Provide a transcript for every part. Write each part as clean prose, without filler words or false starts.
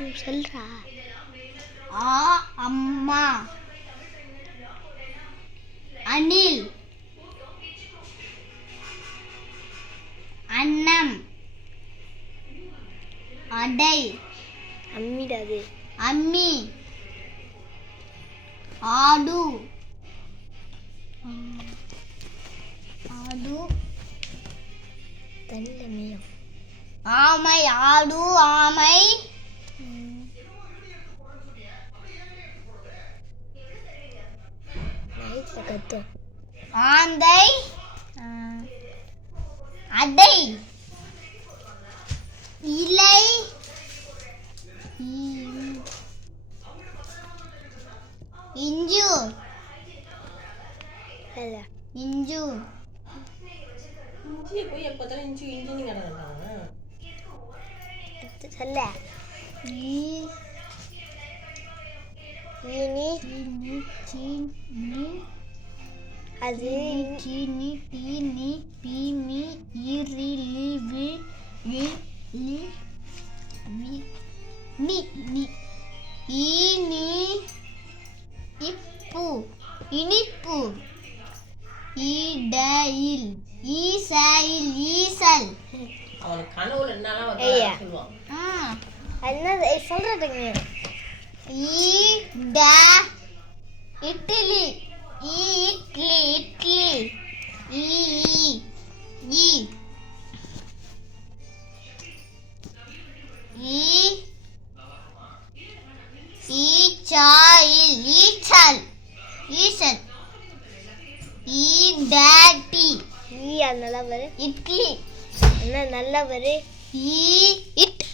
சொல்றா. அம்மா. அணில். அன்னம். அடை. அம்மிடாது. அம்மி. ஆடு. ஆடு. தண்ணில மேயும். ஆமை. ஆடு. ஆமை. நைட்ல கத்தும். ஆந்தை. அடை. இலை. இஞ்சு. இஞ்சு. சொல்ல. அது சீனி. தீனி. தீமி. ஈரி. லீவி. ஈனி. இப்பு. இனிப்பு. ஈடையில். ஈசையில். ஈசல். என்னது சொல்றதுங்க. இட்லி. இட்லி. இட்லி. ஈச்சாயில். ஈச்சல். ஈசல். ஈடாட்டி. நல்லா வரு. இட்லி. என்ன நல்லா வரு. இட்டி.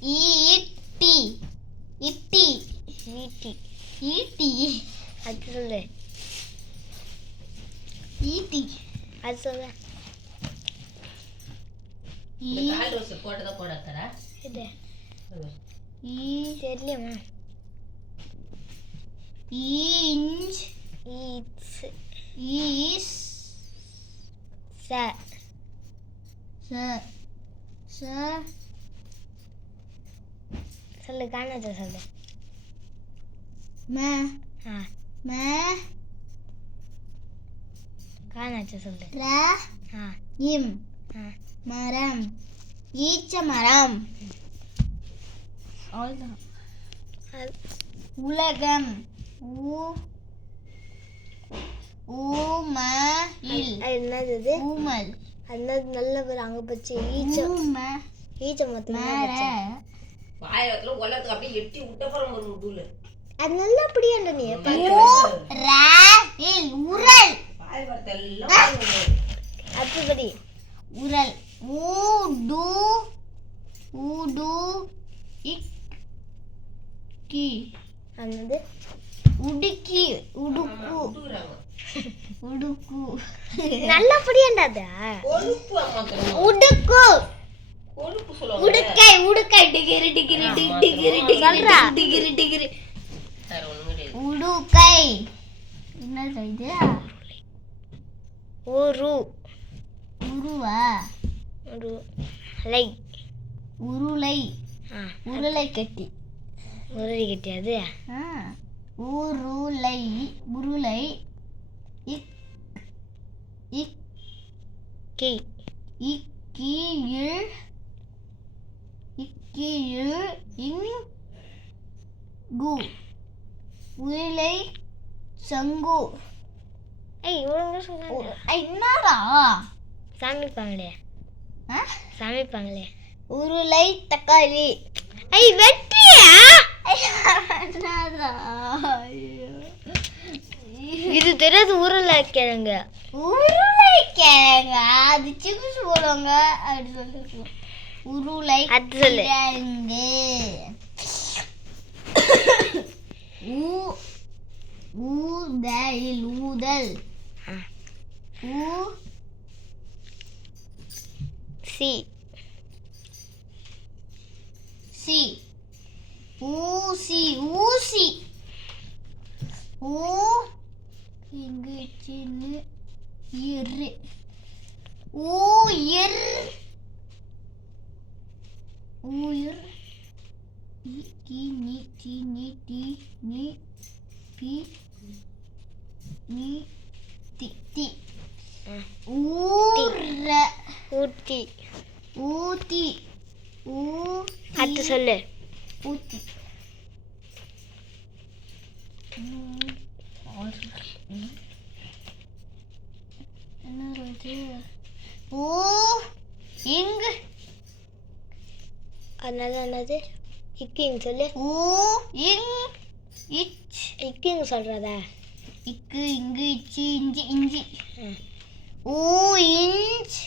இட்டி. ஈட்டி. ஈட்டி. அது சொல்லு. ஈட்டி. அது சொல்ல. தெரியலையம்மா. ஈஞ்ச். ஈஸ். சொல்லு. காணாத சொல்லு. காணாச்ச சொல்லு. மரம். ஈச்ச மரம். உலகம். என்னது. ஊமல். அது நல்ல பேர். அங்க பச்சு ஈச்ச மொத்தம். அது நல்லா அப்படியாண்ட நீ. உரல். அப்படி உரல். ஊடு. ஊடு. இக்கி. என்னது. உடுக்கி. உடுக்கு. உடுக்கு. நல்லா அப்படியாண்டாதா. உடுக்கு. உடுக்கை. உடுக்கை. Degree. Degree. Degree. Degree. Degree. உடுக்கை. என்னது இது. உருவா. உருளை. உருளை. உருளை கட்டி. உருளை கட்டி. அது உருளை. உருளை. இக்கீழ். இக்கீழ். இங்கு. உருளை. சங்கு. என்னடா சமைப்பாங்களே. உருளை. தக்காளி. வெற்றியா. இது தெரியாது. உருளைக்கிழங்கு. உருளைக்கிழங்க அது சிப்ஸ் போடுவாங்க. அப்படி சொல்லிருக்கோம். உருளைக்கிழங்கு. ஊதல். ஊதல். ஊசி. ஊசி. ஊயிர். ஊயிர். டி நீ டி நீ டி நீ பி நீ தி தி ஊர ஊட்டி. ஊதி ஊ அடுத்து சொல்லு. ஊத்தி என்ன இது ஊ இங்கு என்னது இக்கிங் சொல்லு. ஊ இங் இச் இக்கிங் சொல்றதா? இக்கு இங்கு இச்சி இஞ்சி இஞ்சி ம். ஊ இஞ்ச்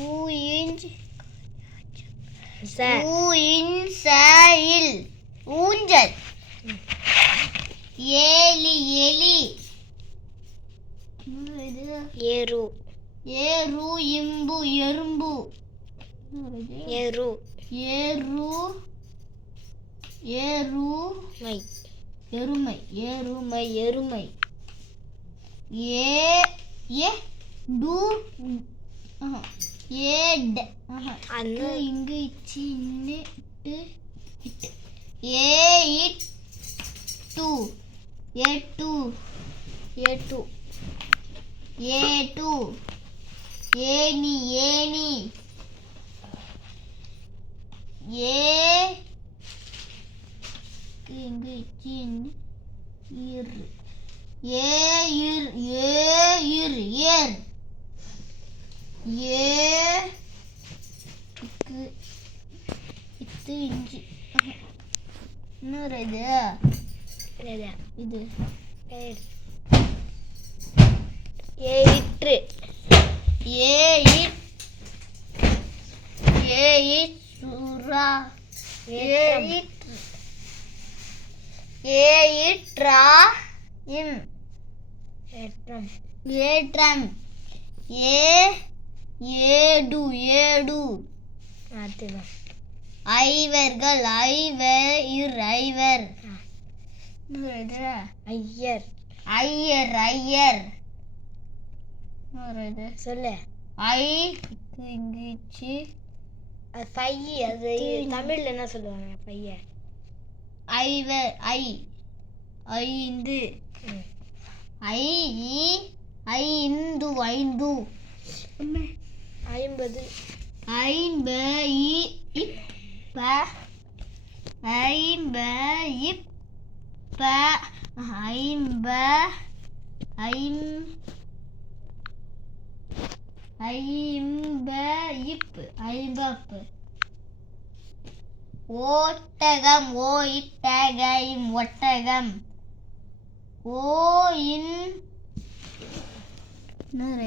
ஊ இஞ்ச் ச. ஊ இன்சைல் ஊஞ்சல் ஏலி எலி ஏறு. ஏரு இம்பு எறும்பு ஏறு. ஏரு ஏரு மை. எருமை எருமை எருமை ஏ ஏ டு ஏட் அந்த இங்கு இச்சி இன்னு இட்டு இட்டு ஏ இட் டு ஏ டு ஏ டு ஏ டு ஏனி ஏனி ஏ இங்கு இச்சி இன்னு இரு ஏ இர் ஏ இர் ஏர் ஏ இக்கு இத்து இஞ்சி இன்னொரு இது என்னது? இது ஏறு. ஏயிற்று. ஏ இட் ஏ இட் சுரா ஏ இட் ஏ இட்ரா இம் ஏற்றம். ஏற்றம் ஏ ஏடு ஏடு அடுத்துதான் ஐவர்கள் ஐவர் ஐவர் ஐயர். ஐயர் ஐயர் சொல்லு. ஐ இங்கிச்சு அது பைய. அது தமிழ்ல என்ன சொல்லுவாங்க? பைய. ஐவர் ஐ ஐந்து ம். ஐ ஐந்து ஐந்து 50. ஐம்ப இப்ப ஐம்ப இப்ப ஐம்ப ஐம் ஐம்ப இப்பு ஐம்பப்பு ஓட்டகம் ஓ இட்டகம் ஒட்டகம் ஓ இன்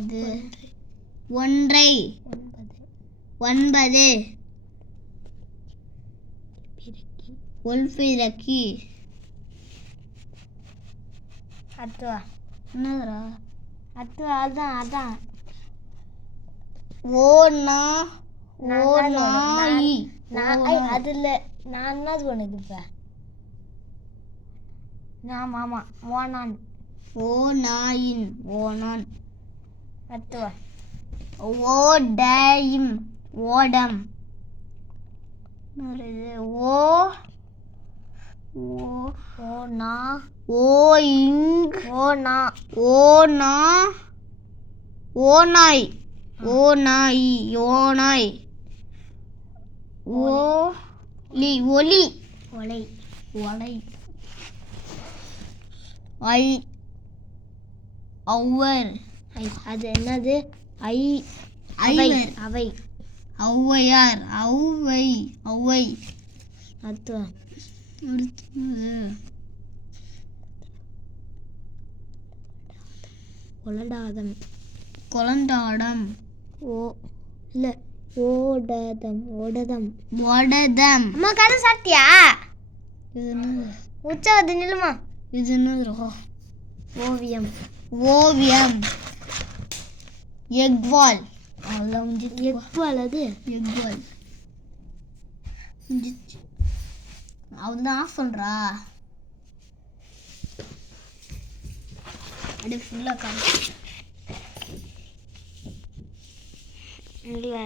இது ஒன்றை 9. 9 ஒல்பிரக்கி அடுத்து என்னதுரா அடுத்து அதான் ஓனா நான் ஓனாயி அதுல நான் என்னது பண்ணுது இப்ப? ஆமா ஓனான். ஓனாயின் ஓனான் அடுத்து ஓடையும் ஓடம் ஓ ஓனா ஓ இங் ஓனா ஓனா ஓநாய் ஓநாய் ஓநாய் ஓலி ஒலி ஒலை. ஒலை ஐ ஔவர் அது என்னது? ஐ ஐவர் அவை. ஔவையார் ஔவை ஔவை அடுத்து கொலடாதம். கொலண்டாடம் ஓ இல்ல ஓடதம். ஓடதம். வடதம் அம்மா கதை சாப்பிட்டியா? இது என்னது உச்சாவது நில்லுமா. இது என்னது ஓவியம். ஓவியம் எக்வால் எக்வால். அது எக்வால் அவன் தான் ஆஃப் பண்ணுறா அப்படியே ஃபுல்லாக காமி இல்லை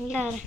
வரேன்.